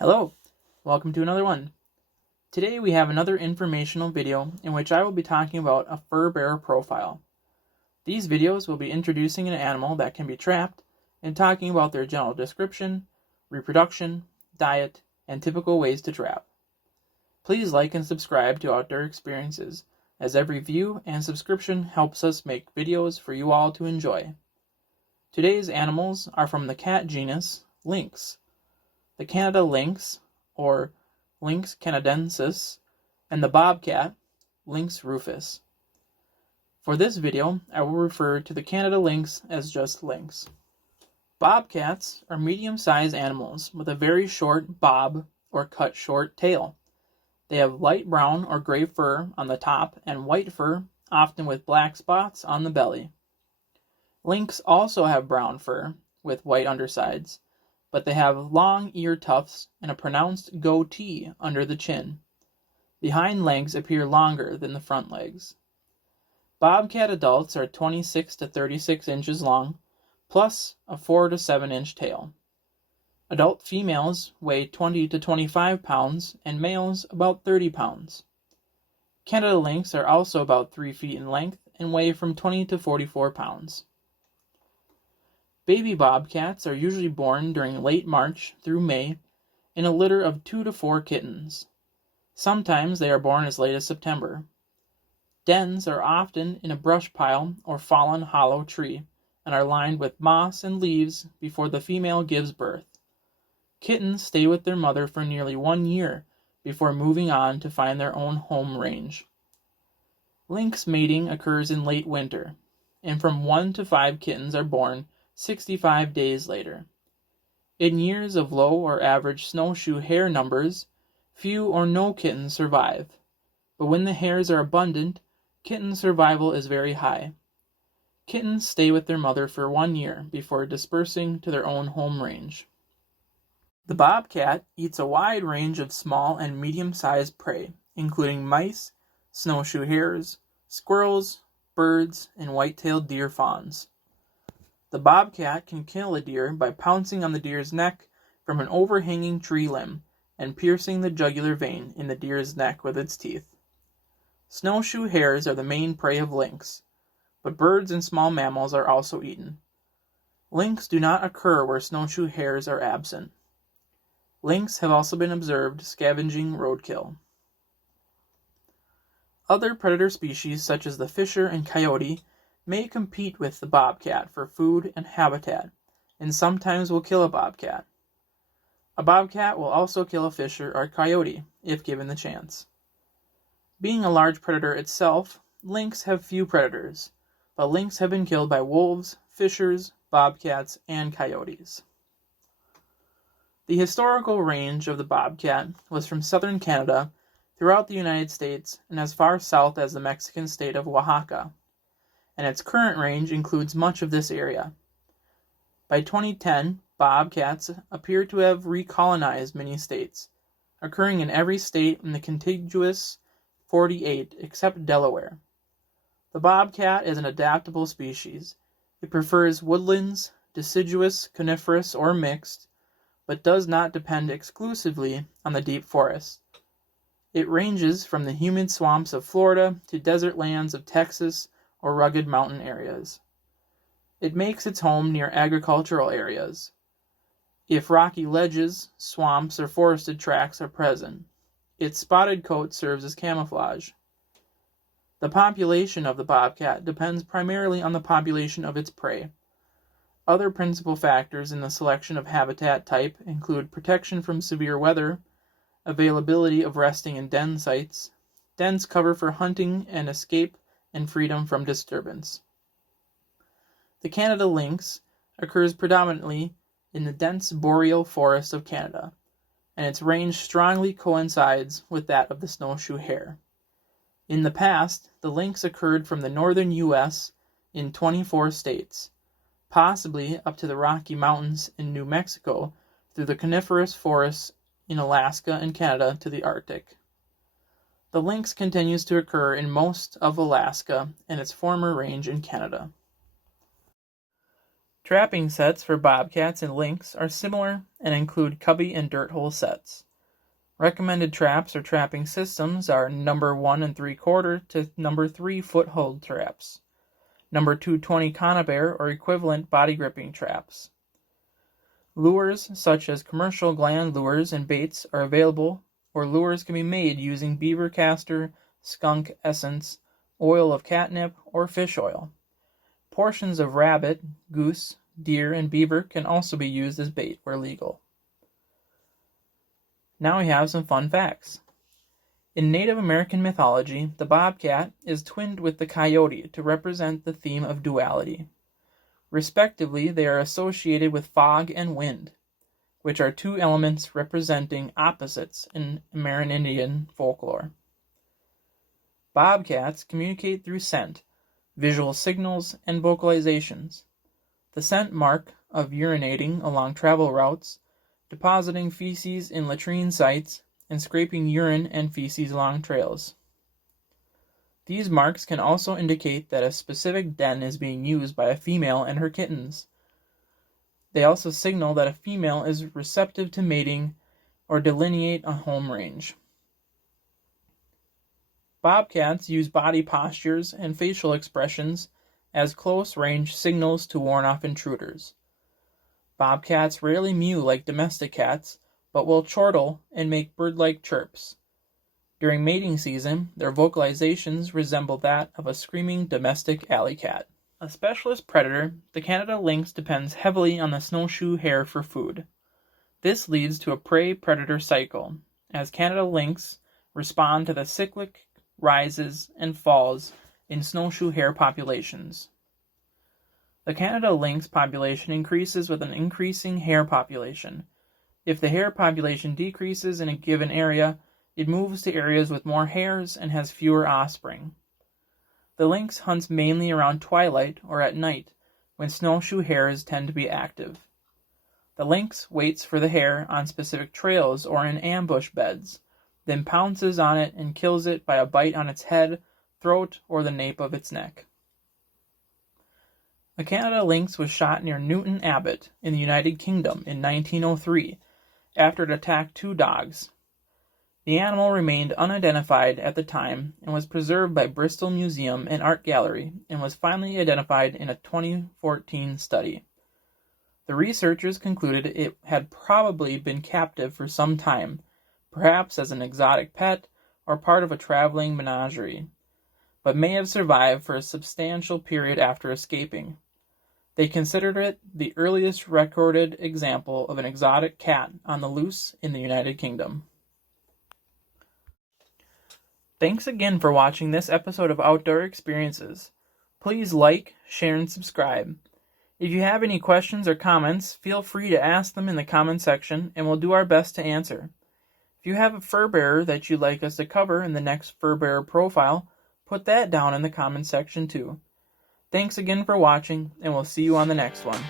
Hello, welcome to another one. Today we have another informational video in which I will be talking about a fur bearer profile. These videos will be introducing an animal that can be trapped and talking about their general description, reproduction, diet, and typical ways to trap. Please like and subscribe to Outdoor Experiences, as every view and subscription helps us make videos for you all to enjoy. Today's animals are from the cat genus Lynx. The Canada lynx, or Lynx canadensis, and the bobcat, Lynx rufus. For this video, I will refer to the Canada lynx as just lynx. Bobcats are medium-sized animals with a very short bob or cut short tail. They have light brown or gray fur on the top and white fur, often with black spots on the belly. Lynx also have brown fur with white undersides, but they have long ear tufts and a pronounced goatee under the chin. The hind legs appear longer than the front legs. Bobcat adults are 26 to 36 inches long, plus a 4 to 7 inch tail. Adult females weigh 20 to 25 pounds and males about 30 pounds. Canada lynx are also about 3 feet in length and weigh from 20 to 44 pounds. Baby bobcats are usually born during late March through May in a litter of 2 to 4 kittens. Sometimes they are born as late as September. Dens are often in a brush pile or fallen hollow tree and are lined with moss and leaves before the female gives birth. Kittens stay with their mother for nearly 1 year before moving on to find their own home range. Lynx mating occurs in late winter, and from 1 to 5 kittens are born 65 days later. In years of low or average snowshoe hare numbers, few or no kittens survive, but when the hares are abundant, kitten survival is very high. Kittens stay with their mother for 1 year before dispersing to their own home range. The bobcat eats a wide range of small and medium-sized prey, including mice, snowshoe hares, squirrels, birds, and white-tailed deer fawns. The bobcat can kill a deer by pouncing on the deer's neck from an overhanging tree limb and piercing the jugular vein in the deer's neck with its teeth. Snowshoe hares are the main prey of lynx, but birds and small mammals are also eaten. Lynx do not occur where snowshoe hares are absent. Lynx have also been observed scavenging roadkill. Other predator species such as the fisher and coyote may compete with the bobcat for food and habitat, and sometimes will kill a bobcat. A bobcat will also kill a fisher or coyote, if given the chance. Being a large predator itself, lynx have few predators, but lynx have been killed by wolves, fishers, bobcats, and coyotes. The historical range of the bobcat was from southern Canada throughout the United States and as far south as the Mexican state of Oaxaca, and its current range includes much of this area. By 2010, bobcats appear to have recolonized many states, occurring in every state in the contiguous 48 except Delaware. The bobcat is an adaptable species. It prefers woodlands, deciduous, coniferous, or mixed, but does not depend exclusively on the deep forest. It ranges from the humid swamps of Florida to desert lands of Texas or rugged mountain areas. It makes its home near agricultural areas, if rocky ledges, swamps, or forested tracts are present. Its spotted coat serves as camouflage. The population of the bobcat depends primarily on the population of its prey. Other principal factors in the selection of habitat type include protection from severe weather, availability of resting and den sites, dense cover for hunting and escape, and freedom from disturbance. The Canada lynx occurs predominantly in the dense boreal forests of Canada, and its range strongly coincides with that of the snowshoe hare. In the past, the lynx occurred from the northern U.S. in 24 states, possibly up to the Rocky Mountains in New Mexico through the coniferous forests in Alaska and Canada to the Arctic. The lynx continues to occur in most of Alaska and its former range in Canada. Trapping sets for bobcats and lynx are similar and include cubby and dirt hole sets. Recommended traps or trapping systems are number 1 3/4 to number 3 foothold traps, number 220 conibear or equivalent body gripping traps. Lures such as commercial gland lures and baits are available, or lures can be made using beaver castor, skunk essence, oil of catnip, or fish oil. Portions of rabbit, goose, deer, and beaver can also be used as bait where legal. Now we have some fun facts. In Native American mythology, the bobcat is twinned with the coyote to represent the theme of duality. Respectively, they are associated with fog and wind, which are two elements representing opposites in Amerindian folklore. Bobcats communicate through scent, visual signals, and vocalizations. The scent mark of urinating along travel routes, depositing feces in latrine sites, and scraping urine and feces along trails. These marks can also indicate that a specific den is being used by a female and her kittens. They also signal that a female is receptive to mating or delineate a home range. Bobcats use body postures and facial expressions as close-range signals to warn off intruders. Bobcats rarely mew like domestic cats, but will chortle and make bird-like chirps. During mating season, their vocalizations resemble that of a screaming domestic alley cat. A specialist predator, the Canada lynx depends heavily on the snowshoe hare for food. This leads to a prey-predator cycle, as Canada lynx respond to the cyclic rises and falls in snowshoe hare populations. The Canada lynx population increases with an increasing hare population. If the hare population decreases in a given area, it moves to areas with more hares and has fewer offspring. The lynx hunts mainly around twilight or at night, when snowshoe hares tend to be active. The lynx waits for the hare on specific trails or in ambush beds, then pounces on it and kills it by a bite on its head, throat, or the nape of its neck. A Canada lynx was shot near Newton Abbot in the United Kingdom in 1903 after it attacked two dogs. The animal remained unidentified at the time and was preserved by Bristol Museum and Art Gallery and was finally identified in a 2014 study. The researchers concluded it had probably been captive for some time, perhaps as an exotic pet or part of a traveling menagerie, but may have survived for a substantial period after escaping. They considered it the earliest recorded example of an exotic cat on the loose in the United Kingdom. Thanks again for watching this episode of Outdoor Experiences. Please like, share, and subscribe. If you have any questions or comments, feel free to ask them in the comment section and we'll do our best to answer. If you have a fur bearer that you'd like us to cover in the next fur bearer profile, put that down in the comment section too. Thanks again for watching, and we'll see you on the next one.